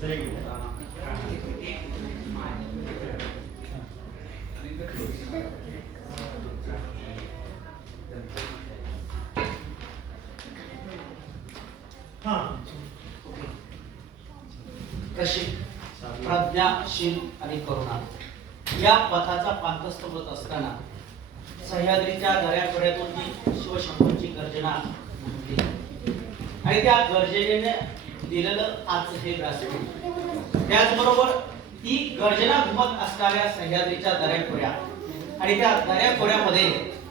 कशी प्रज्ञाशील आणि करुणा या पथाचा पांथस्थ होत असताना सह्याद्रीच्या दऱ्याखोऱ्यातून ती शिवशंभूची गर्जना म्हटली आणि त्या गर्जनेने दिलेलं आज हे व्यासपीठ. त्याचबरोबर ती गर्जना घुमत असणाऱ्या सह्याद्रीच्या दऱ्याखोऱ्या आणि त्या दऱ्याखोऱ्यामध्ये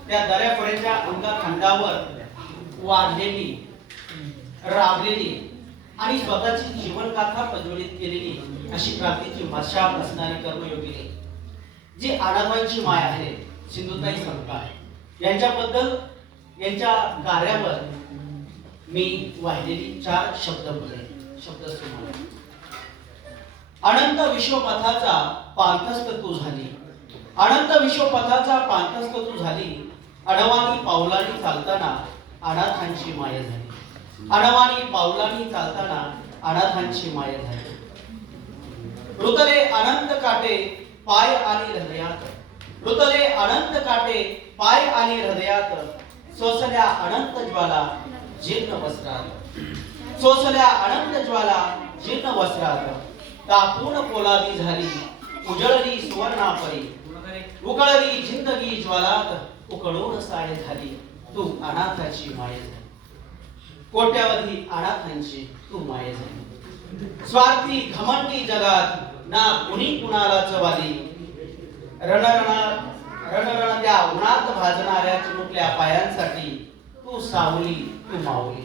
त्या दऱ्याखोऱ्याच्या अंगाखांदावर वाढलेली राबलेली आणि स्वतःची जीवनगाथा प्रज्वलित केलेली अशी क्रांतीची मशाल असणारी कर्मयोगिनी जी अनाथांची माय आहे सिंधुताई सपकाळ यांच्याबद्दल यांच्या कार्यावर मी वाहिलेली 4 शब्द बोलले. अनंत विश्वपथाचा पांथस्थ तू झाली, अनंत विश्वपथाचा पांथस्थ तू झाली, अडवाणी पावलांनी चालताना अनाथांची माय झाली, अडवाणी पावलांनी चालताना अनाथांची माय झाली. रुतले अनंत काटे पाय आणि हृदयात, रुतले अनंत काटे पाय आणि हृदयात, सोसल्या अनंत ज्वाला जीर्ण वस्त्रात, सोसल्या अनंत ज्वाला जीर्ण वस्त्रात, तापून पोलादी झाली उजळली सुवर्णापरी, उकळली जिंदगी ज्वालात उकळून साय झाली, तू अनाथाची माय झाली. कोट्यावधी अनाथांची तू माय झाली. स्वार्थी घमंडी जगात ना कुणी कुणालाच वाली, रणरणत्या उन्हात भाजणाऱ्या चिमुकल्या पायांसाठी तू सावली तू माऊली,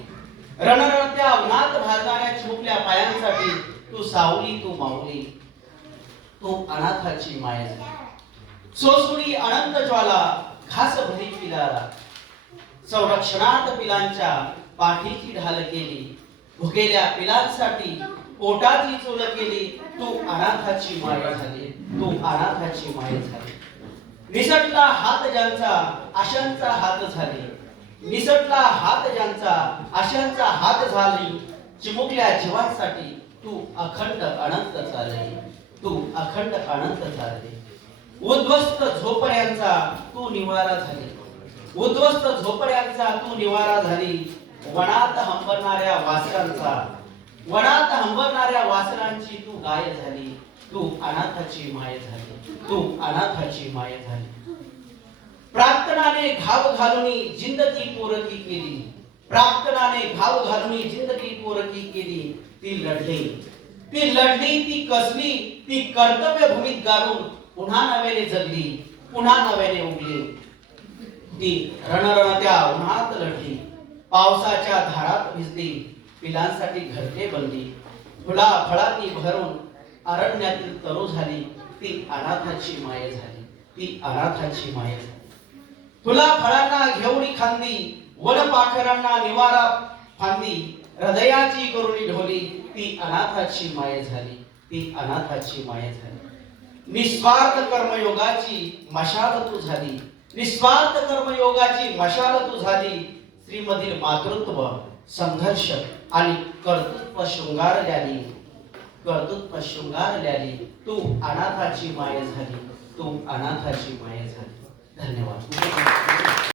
रणरणत्या उन्हात भाजणाऱ्या चिमुकल्या पायांसाठी तू सावली तू माऊली, तू अनाथाची माय झाली. सोसुडी अनंत ज्वाला घास भरी पिलाला, संरक्षणात पिलांच्या पाठीची ढाल केली, भुकेल्या पिलांसाठी पोटाची चूल केली, तू अनाथाची माय झाली, तू अनाथाची माय झाली. निसटला हात ज्यांचा आशांचा हात झाली, निसटला हात ज्यांचा आशांचा हात झाली, चिमुकल्या जीवांसाठी तू अखंड अनंत चालली, तू अखंड अनंत चालली. उद्ध्वस्त झोपड्यांचा तू निवारा झाली, उद्ध्वस्त झोपड्यांचा तू निवारा झाली. वनात हंबरणाऱ्या वासरांचा, वनात हंबरणाऱ्या वासरांची तू गाय झाली, तू अनाथाची माय झाली, तू अनाथाची माय झाली. प्रार्थनाने घाव घालूनी जिंदगी पोरकी केली, प्रार्थनाने घाव घालूनी जिंदगी पोरकी केली. ती लढली, ती लढली, ती कसली, ती कर्तव्य भूमीत गारून पुन्हा नव्याने जगली, पुन्हा नव्याने उगली. ती रणरणत्या उन्हात लढली, पावसाच्या धारात भिजली, पिलांसाठी घरटे बनली, फुला फळांनी भरून अरण्यातील तरू झाली. ती अनाथाची माय झाली, ती अनाथाची माय झाली. फुला फळांना घेऊन खांदी, वन पाखरांना निवारा फांदी, हृदयाची करुणी ढोली. ती अनाथाची माय झाली, ती अनाथाची माय झाली. निस्वार्थ कर्मयोगाची मशाल तू झाली, निस्वार्थ कर्मयोगाची मशाल तू झाली. स्त्रीमधील मातृत्व संघर्ष आणि कर्तृत्व शृंगारल्याली, कर्तृत्व शृंगारल्याली. तू अनाथाची माय झाली, तू अनाथाची माय झाली. धन्यवाद.